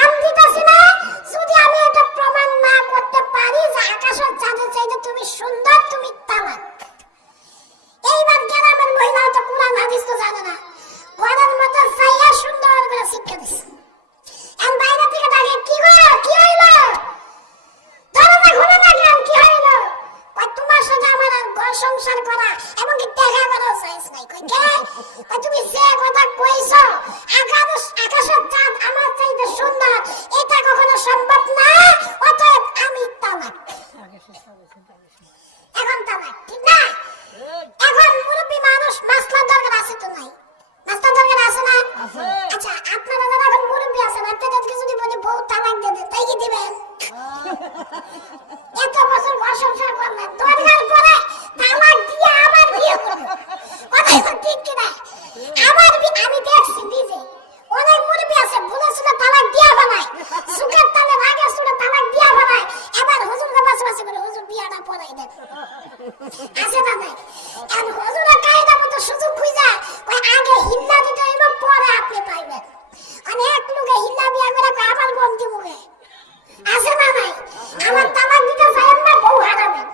দাম দিতেছি না যদি আমি এটা প্রমাণ না করতে পারি যে আকাশের চাঁদের চাইতে তুমি সুন্দর, তুমি তালাক। এইবার গ্রামের মহিলা তো কোরআন হাদিস তো জানে না, ঘরের মতো চাইয়া সুন্দর করে শিক্ষা দিচ্ছে। এখন বাইরে থেকে ডাকে, কি হলো, কি হইলো, দরজা খুলে না কেন, কি হইলো? তোমার সাথে আমার আর ঘর সংসার করা এমনকি দেখা করাও চাইছ নাই। তুমি যে কথা কইছো আকাশের চাঁদ আমার চাইতে সুন্দর, এটা কখনো সম্ভব না, অতএব আমি তালাক। এখন তালাক, ঠিক না? এখন মুরব্বী মানুষ মাসলার দরকার আছে তো নাই? মাসলার দরকার আছে না? আচ্ছা, আপনারা যারা এখন মুরব্বী আছেন, আপনাদেরকে যদি বলি বউ তালাক দিয়ে দেন, তাই কি দিবেন? এত বছর ঘর সংসার করলেন, দরকার পরে তালাক দিয়ে আবার বিয়ে করবেন, কথা ঠিক কিনা? আবার আমি দেখছি নিজে অনেক মুরব্বী আছে বলে শুনে তালাক দিয়া বানায়, সুখের তালে রাগে শুনে তালাক দিয়া বানায়, এবার হুজুরকে বাসবাসি করে হুজুর বিয়াটা পড়াই দেন। আছে না নাই? আর হুজুরের কায়দা মতো সুযোগ খুঁজা আগে হিল্লা দিতে হইব, পরে আপনি পাইবেন। অনেক লোকে হিল্লা বিয়া করে আবার বন্ধি মুখে, আছে না নাই? আমার তালাক দিতে চাইেন না, বউ হারাবেন।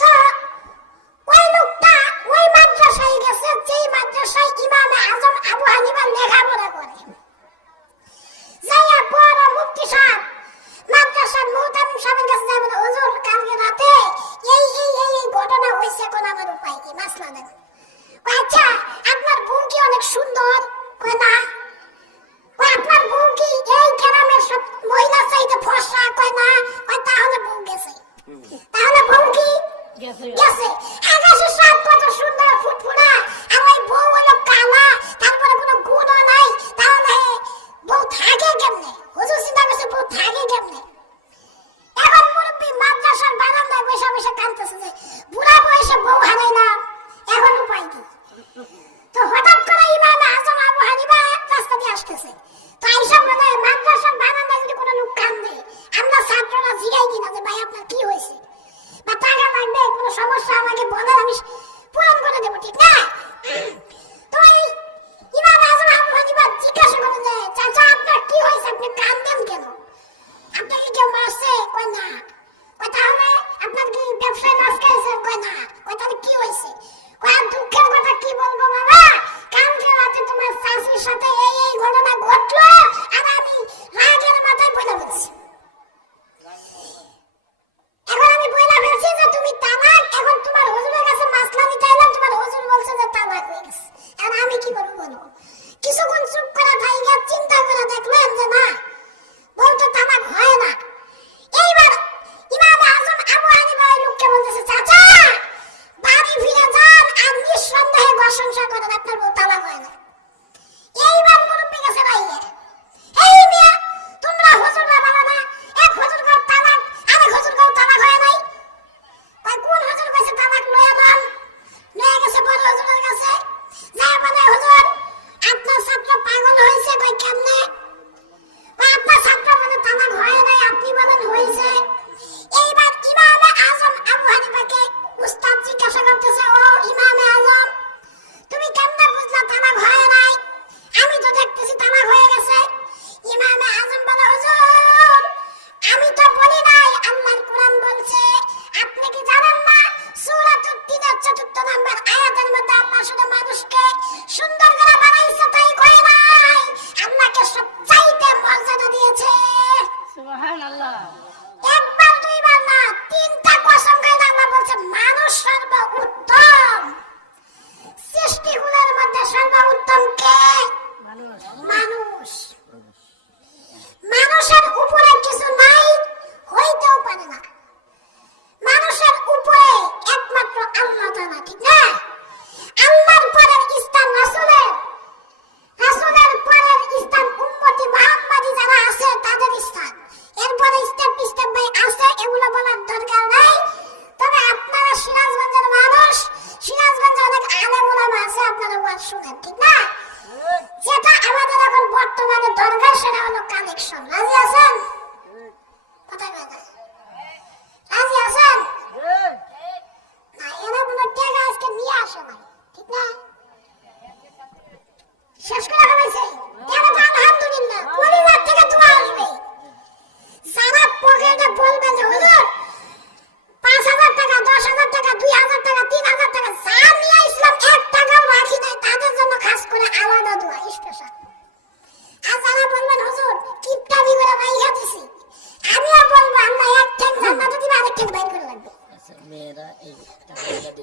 তো ওই লোকটা ওই মাদ্রাসায় গেছে, যেই মাদ্রাসায় ইমামে আজম আবু হানিফা লেখাপড়া করে। যাইয়া বড় মুফতি সাহেব মাদ্রাসার মুহতামিম সাহেবের কাছে যাবেন, হুজুর কালকে রাতে এই ঘটনা হয়েছে, কোন আমার উপায় কি, মাসলা দেন। আচ্ছা, আপনার বউ কি অনেক সুন্দর? কয় না। আপনার বউ কি এই গ্রামের সব মহিলা চাইতে ফর্সা? কয় না। কয় তাহলে বউ গেছে। তাহলে বউ কি গেছে? আকাশের সাত কত সুন্দর ফুটফুটা, আর ওই বউ হলো কালা, তারপরে কোনো গুণও নাই, তাহলে বউ থাকে কেমনে? হুজুর চিন্তা করছে বউ থাকে কেমনে? এখন মুরব্বী মাদ্রাসার বারান্দায় বসে বসে কাঁদতেছে যে বুড়া বয়সে বউ হারাই না, এখন উপায় কি? তো হঠাৎ করে ইমামে আজম আবু হানিফা রাস্তা দিয়ে আসতেছে। তো আইসা বলে, মাদ্রাসার বারান্দায় যদি কোনো লোক কান্দে, আমরা ছাত্ররা জিগাই কিনা যে ভাই আপনার কি হয়েছে বা টাকা লাগবে, কোনো সমস্যা আমাকে বলেন, আমি পূরণ করে দেবো, ঠিক না? তো এই ইমামে আজম আবু হানিফা জিজ্ঞাসা করে যে চাচা আপনার কি হয়েছে, আপনি কান্দেন কেন? আপনাকে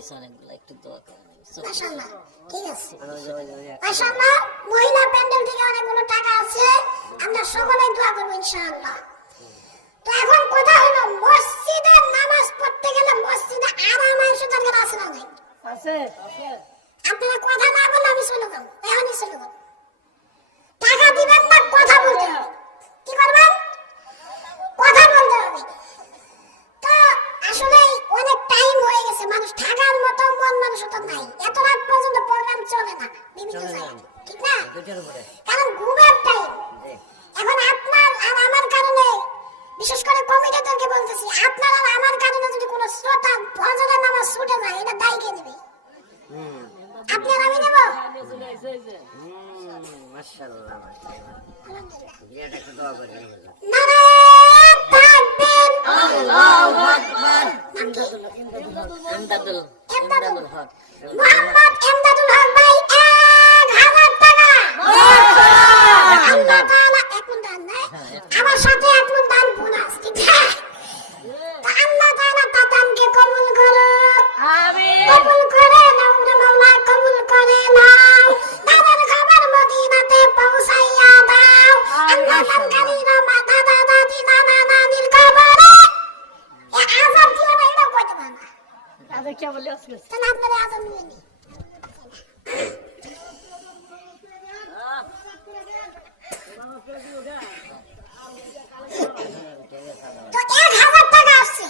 দিছে অনেকগুলো, একটু দোয়া করেন। মাশাআল্লাহ, ঠিক আছে। মাশাআল্লাহ, মহিলা প্যান্ডেল থেকে অনেকগুলো টাকা আছে, আমরা সকলেই দোয়া করব ইনশাআল্লাহ। তো এখন কথা হলো, মসজিদে নামাজ পড়তে গেলে মসজিদে আরাম আয়েশা দরকার আছে না নাই? আছে। আপনারা কথা না বলে আমি চলে যাব, এখনই চলে যাব। টাকা দিবেন না, কথা বলতে হবে। কি করবেন? কথা বলতে হবে। তো আসলে অনেক টাইম হয়ে গেছে, মানুষ থাকার মতো মন মানসিকতা নাই, এত রাত পর্যন্ত প্রোগ্রাম চলে না বিভিন্ন জায়গায়, ঠিক না? কারণ ঘুমের টাইম। এখন আপনার আর আমার কারণে, বিশেষ করে কমিটিদেরকে বলতেছি, আপনার আর আমার কারণে যদি কোনো শ্রোতা ফজরের নামাজ ছুটে যায়, এটা দায়ী কে নেবে? আপনি আর আমি নেব? মাশাআল্লাহ, মাশাআল্লাহ, বিরাট একটা দোয়া করি। নারায়ে তাকবীর, আল্লাহু আকবার। ইমদাদুল হক, মোহাম্মদ ইমদাদুল হক ভাই 1000 টাকা। আল্লাহ তাআলা এক মন দান দেয়, আমার সাথে এক মন দান বোনাস, ঠিক আছে? তো আল্লাহ তাআলা দানকে কবুল করুক, আমিন। কবুল করে নাও রে মাওলা, কবুল করে নাও। দাদার খবর মদিনাতে পৌঁছাইয়া দাও। আল্লাহ দানকারীরা মা দাদা দাদি নানা নানির খবরে আযাব দিও না, এটা কইতে পারে না। আচ্ছা, কে বলে আসবে? তাহলে আপনারা আযাব নিয়ে নি। তো 1000 টাকা আসছে।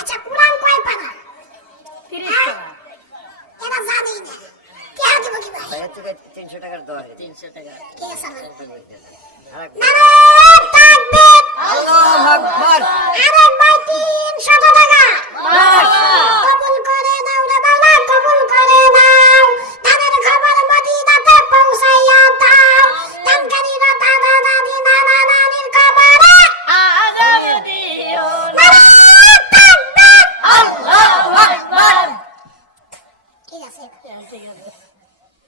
আচ্ছা, কোরআন কয় পারা? 30 টাকা। এটা জানি না। কে দিব কি ভাই? ভাইয়ের থেকে 300 টাকার দোয়া করি। 300 টাকা। কে সালাম? আরেক নারায়ে তাকবীর, আল্লাহু আকবার। আরেক ভাই 300 টাকা। কবুল করে নাও রে বাবা, কবুল করে নাও। দাদার খবর মদিনাতে পৌঁছাইয়া দাও। দানকারীরা দাদা দাদি নানা নানির খবরে আযাব দিও না। নারায়ে তাকবীর। আল্লাহু আকবার। ঠিক আছে। ঠিক আছে।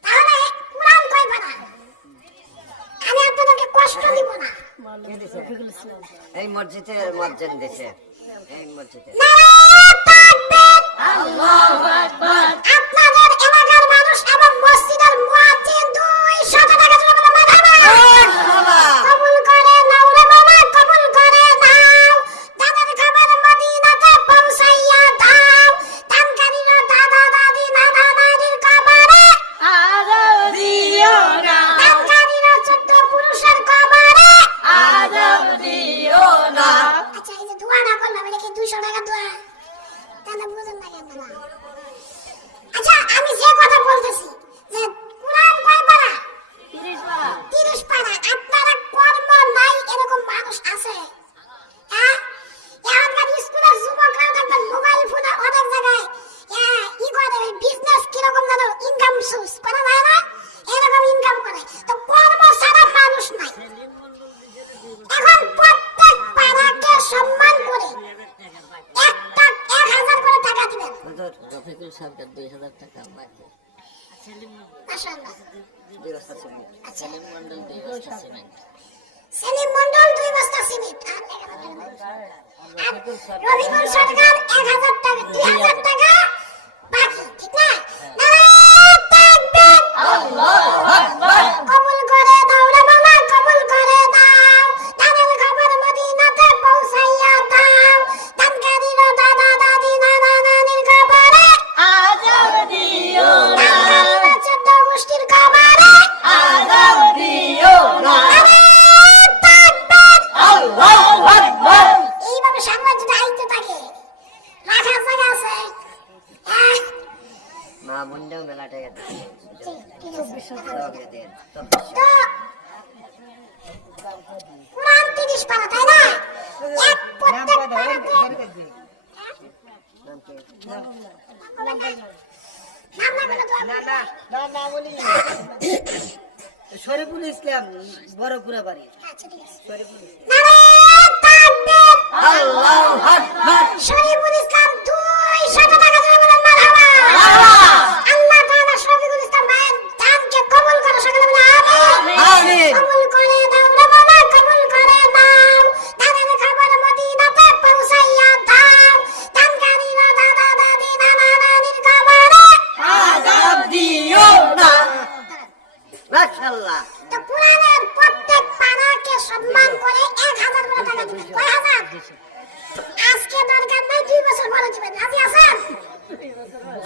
তাহলে কোরআন কয় পারা? আমি আপনাদেরকে কষ্ট দিব না। রফিকুল ইসলাম। এই মসজিদের মুয়াজ্জিন দিছে, এই মসজিদে। নারায়ে তাকবীর। আল্লাহু আকবার। আপনাদের এলাকার মানুষ এবং মসজিদের মুয়াজ্জিন 200 টাকা জমা করে মারহাবা। কবুল করে নাও রে বাবা, কবুল করে নাও। দাদার খবর মদিনাতে পৌঁছাইয়া দাও। দানকারীরা দাদা দাদি নানা নানির খবরে আযাব দিও না। দানকারীরা 14 পুরুষের খবরে আযাব দিও না। আচ্ছা, এই যে দোয়াটা করলাম, এটা কি 200 টাকা দোয়া? তাহলে বুঝেন না কেন না? আচ্ছা, আমি যে কথা বলতেছি যে কোরআন কয় পারা? 30 টাকা। 30 পারা। আপনারা কর্ম নাই এরকম মানুষ আছে? হ্যাঁ, এখনকার স্কুলের যুবকরা দেখবেন মোবাইল ফোনে অনেক জায়গায় ই করে, বিজনেস কিরকম যেন ইনকাম সোর্স করা যায় না, এরকম ইনকাম করে। তো কর্ম ছাড়া মানুষ নাই। এখন প্রত্যেক পাড়াকে সম্মান করে 1000 করে টাকা দিবেন। রফিকুল সাহেবের 2000 টাকা বাকি। মাশাআল্লাহ। ব্যবস্থা ছিল। আচ্ছা, সেলিম মন্ডল 2 বস্তা সিমেন্ট। সেলিম মন্ডল 2 বস্তা সিমেন্ট। আর 1000 টাকা। আর রবিকুল সরকার 1000 টাকা, 2000 টাকা বাকি, ঠিক না? নারায়ে তাকবীর। আল্লাহু আকবার। কবুল করে দাও রে বাবা, কবুল করে দাও। দাদার খবর মদিনাতে পৌঁছাইয়া দাও। দানকারীরা দাদা দাদি নানা নানির খবরে আযাব দিও না। দানকারীরা 14 গোষ্ঠীর খবরে আযাব দিও না। নারায়ে তাকবীর। আল্লাহু আকবার। এইভাবে সাংবাদিকটা আইতে থাকে, রাখার জায়গা আছে? হ্যাঁ, মা মুন্ডেও মেলা টাকা দিছে। ঠিক আছে। দোয়া করে দেন। তো কোরআন 30 পারা, তাই না? এক প্রত্যেক পারাতে নাম কি? নাম না বলে দোয়া করবেন। না বলি শরীফুল ইসলাম বড়পুরা বাড়ি। আচ্ছা, ঠিক আছে। শরীফুল ইসলাম। নারায়ে তাকবীর। আল্লাহু আকবার। শরীফুল ইসলাম 200 টাকা জমা করেন, মারহাবা। আল্লাহ তাআলা শরীফুল ইসলাম ভাইয়ের দানকে কবুল করে, সকলে বলে আমিন। আমিন। কবুল করে দাও রে বাবা, কবুল করে দাও। দাদার খবর মদিনাতে পৌঁছাইয়া দাও। দানকারীরা দাদা দাদি নানা নানির খবরে পরে 1000 করে টাকা দিবেন। কয় হাজার? আজকে দরকার নাই, 2 বছর পরে দিবেন। রাজি আছেন?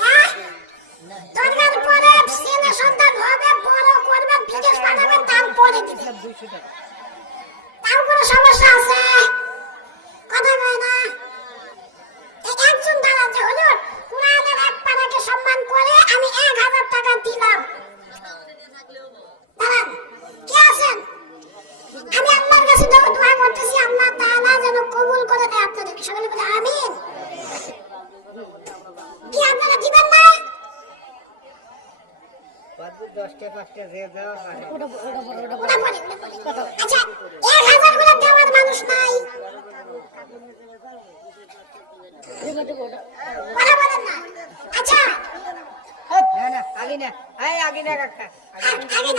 হ্যাঁ? দরকার পরে ছেলে সন্তান হবে, বড় করবেন, বিদেশ পাঠাবেন, তারপরে দিবেন। তার কোনো সমস্যা আছে? কথা কয় না। একজন দাঁড়ান যে হুজুর কোরআনের এক পারাকে সম্মান করে আমি 1000 টাকা দিলাম। দাঁড়ান, কে আছেন? আমি আল্লাহর কাছে দোয়া করতেছি, আল্লাহ তাআলা যেন কবুল করে দেয় আপনাদেরকে। সকলে বলে আমিন। কি আপনারা দিবেন না? ওটা বলি। আচ্ছা, 1000 করে দেওয়ার মানুষ নাই? কথা বলেন না। আচ্ছা, আগে না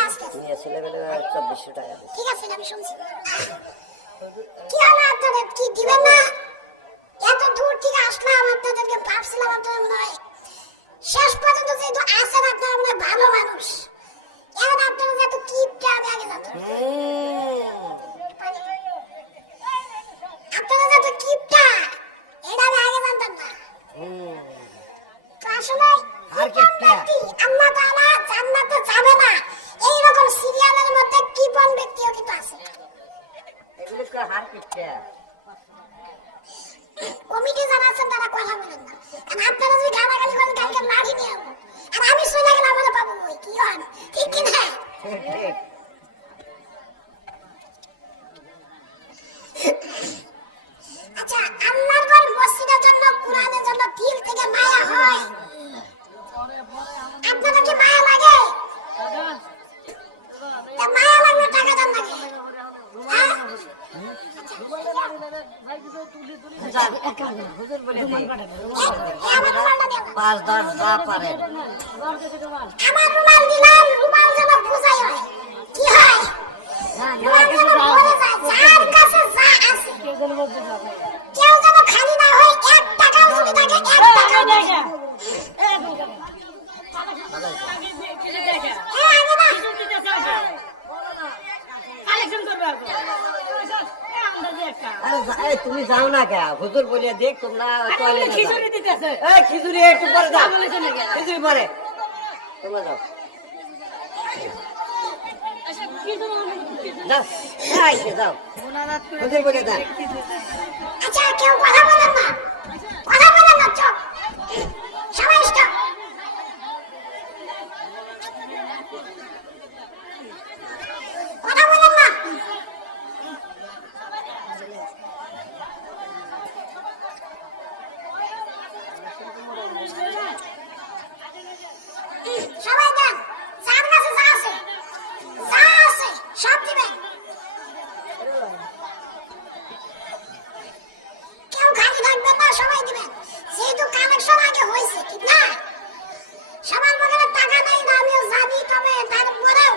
আসতে। নিয়ে ছেলেবেলে 2400 টাকা দিছে। ঠিক আছে, আমি শুনছি। কি হলো আপনাদের, কি দিবেন না? এত দূর থেকে আসলাম, আপনাদেরকে ভাবছিলাম আপনারা মনে হয় শেষ পর্যন্ত যেহেতু আছেন আপনারা মনে হয় ভালো মানুষ। এখন আপনারা যেহেতু কিপটা, আমি আগে জানতাম। আপনারা যেহেতু কিপটা, এটা আমি আগে জানতাম না। তো আসলে ব্যক্তি আল্লাহ তাআলা জান্নাতে যাবে না, এইরকম সিরিয়ালের মধ্যে কিপন ব্যক্তিও কিন্তু আছে। এগুলো কি হার কিপটা? কমিটি যারা আছেন তারা কথা বলেন না, কারণ আপনারা যদি গালাগালি করেন কালকে লাড়ি নিয়ে আসবো, আর আমি চলে গেলে আমাদের পাবো ওই কি হয়, ঠিক কি না? আচ্ছা, আল্লাহর ঘর মসজিদের জন্য, কোরআনের জন্য দিল থেকে মায়া হয়। আপনাদের কি মায়া লাগে? তা মায়া লাগলে টাকা দেন নাকি? হ্যাঁ? হুজুর বলে দে। আমার রুমালটা দেন। 5-10 যা পারেন। আমার রুমাল দিলাম, রুমাল যেন বুঝাই হয়। কি হয়? রুমাল যেন বলে যায়, যার কাছে যা আছে। কেউ যেন খালি না হয়, 1 টাকাও যদি থাকে, 1 টাকাও দিবেন। হ্যাঁ, আগে না। আরে তুমি যাও না কে? হুজুর বলে দেখ তোমরা টয়লেটে যাও। এই খিচুড়ি একটু পরে যাও। খিচুড়ি পরে। তোমরা যাও। যাও। আইছে যাও। হুজুর বলে দাও। আচ্ছা, কেউ কথা বলেন না। কথা বলেন না, চুপ। সবাই স্টপ। কথা বলেন না। সবাই দেন, যার কাছে যা আছে, যা আছে সব দিবেন। কেউ খালি থাকবেন না, সবাই দিবেন, যেহেতু কালেকশন আগে হয়েছে, ঠিক না? সবার পকেটে টাকা নাই না, আমিও জানি, তবে তারপরেও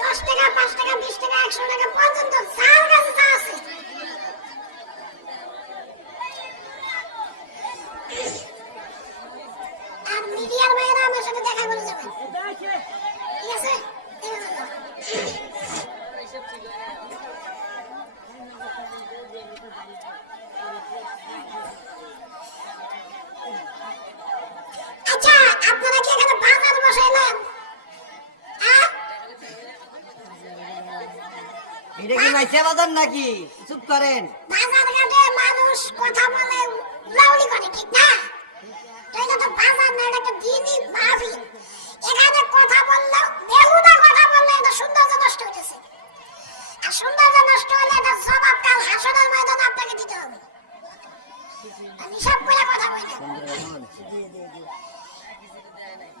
10 টাকা, 5 টাকা, 20 টাকা, 100 টাকা পর্যন্ত যার কাছে যা আছে। আর মিডিয়ার ভাইয়েরা আমার সাথে দেখা করে যাবেন, ঠিক আছে? আচ্ছা, আপনারা কি এখানে বাজার বসাইলেন? হ্যাঁ? এটা কি মাইসা বাজার নাকি? চুপ করেন। বাজার ঘাটে মানুষ কথা বলে, উলাউলি করে, ঠিক না? তো এটা তো বাজার না, এটা একটা দিনই মাহফিল। এখানে কথা বললেও, বেহুদা কথা বললে এটা সৌন্দর্য নষ্ট হইতেছে। আর সৌন্দর্য নষ্ট হলে এটা জবাব কাল হাসরের ময়দানে আপনাকে দিতে হবে। আমি সব করে কথা কই না।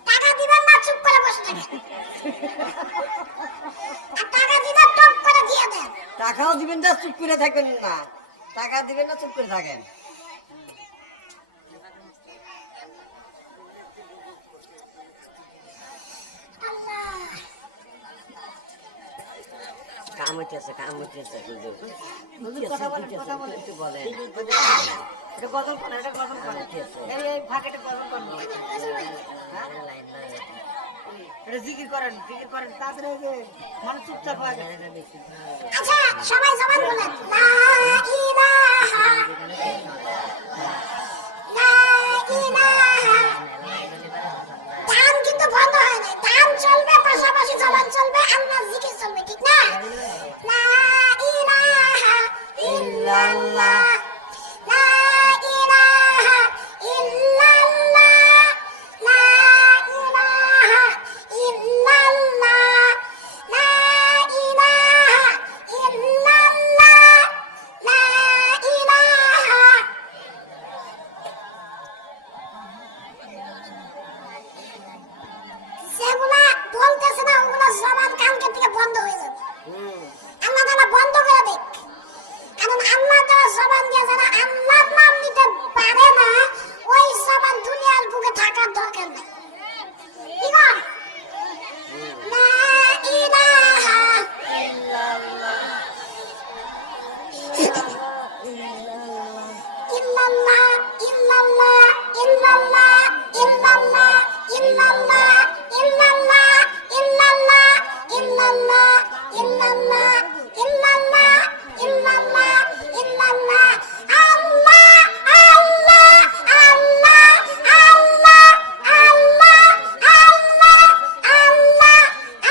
টাকা দিবেন না, চুপ করে বসে থাকেন। আর টাকা দিলে টপ করে দিয়ে দেন। টাকাও দিবেন না, চুপ করে থাকেন না। টাকা দিবেন না, চুপ করে থাকেন। কাম হইতেছে হুজুর। হুজুর কথা বলেন, কথা বলেন। একটু বলেন। এটা গজল করেন, এটা গজল করেন। এই ফাঁকেটা গজল করেন। লাইন নাই। এটা জিকির করেন তাড়াতাড়ি যে মানুষ চুপচাপ হয়ে যায় আচ্ছা সবাই জবান বলেন লা ইলাহা লা ইলাহা। গান কিন্তু বন্ধ হয় না, গান চলবে, পাশাপাশি জবান চলবে, আল্লাহর জিকির চলবে, ঠিক না? লা ইলাহা ইল্লাল্লাহ লা ইলাহা ইল্লাল্লাহ লা ইলাহা ইল্লাল্লাহ লা ইলাহা ইল্লাল্লাহ লা ইলাহা। যেগুলা বলতেছে না ওগুলা জবান কালকে থেকে বন্ধ হয়ে যাবে। আল্লাহ তাআলা বন্ধ করে দেখ, কারণ আল্লাহ তাআলা জবান দিয়ে যারা আল্লাহর নাম নিতে পারে না ওই জবান দুনিয়ার বুকে থাকার দরকার নেই। কি বল? লা ইলাহা ইল্লাল্লাহ ইল্লাল্লাহ ইল্লাল্লাহ ইল্লাল্লাহ ইল্লাল্লাহ ইল্লাল্লাহ ইল্লাল্লাহ ইল্লাল্লাহ ইল্লাল্লাহ ইল্লাল্লাহ ইল্লাল্লাহ ইল্লাল্লাহ আল্লাহ আল্লাহ আল্লাহ আল্লাহ আল্লাহ আল্লাহ আল্লাহ আল্লাহ আল্লাহ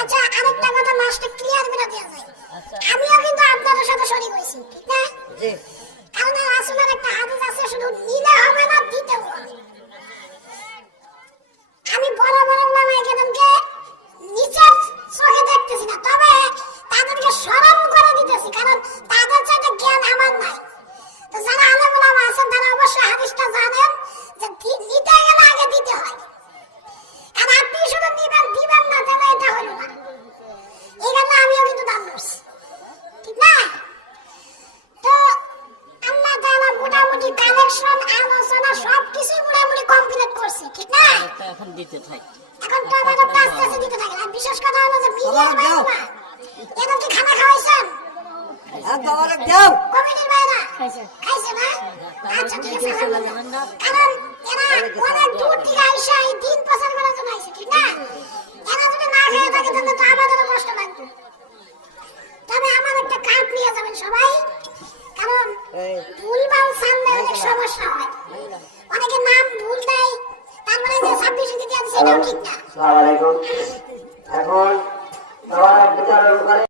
আচ্ছা আরেকটা কথা মাস্টার ক্লিয়ার করে দেওয়া যায়, আমিও কিন্তু আপনাদের সাথে শরীক হয়েছি, ঠিক না? জি কারণ রাসূলের একটা হাদিস আছে, শুধু নিলে হবে না, দিতেও হবে। আমি বড় বড় ওলামায়ে কেরামকে নিচের চোখে দেখতেছি না, তবে তাদেরকে স্মরণ করে দিতেছি, কারণ তাদের চাইতে জ্ঞান আমার নাই। তো যারা আলেম ওলামা আছেন তারা অবশ্যই হাদিসটা জানেন যে নিতে গেলে আগে দিতে হয়। আর আপনি শুধু নিবেন দিবেন না, তাহলে এটা হলো না। এই কারণে আমিও কিন্তু দান করছি, ঠিক না? তো আল্লাহ তাআলা মোটামুটি কালেকশন আলোচনা সবকিছু মোটামুটি কমপ্লিট করছে, ঠিক না? এটা এখন দিতে থাক। এখন টমেটো টাচ টাচে দিতে থাকেন। আর বিশেষ কথা হলো যে মিলিয়ে বাইরা এদের কি খানা খাওয়াইছেন? বাবারে যাও কমিটির বাইরা খাইছে না? আচ্ছা ঠিক আছে, আলহামদুলিল্লাহ। কারণ এরা অনেক দূর থেকে আইসা এই দিন প্রচার করার জন্য আইছে, ঠিক না? এরা যদি না খেয়ে থাকে তাহলে তো আমাদেরও কষ্ট লাগবে। তবে আমার একটা কার্ড নিয়ে যাবেন সবাই, কারণ ভুলভাল সামনে অনেক সমস্যা হয়। অনেকে নাম ভুল দেয়, তারপরে যে 26 দিতে আছে সেটাও ঠিক না। আসসালামু আলাইকুম।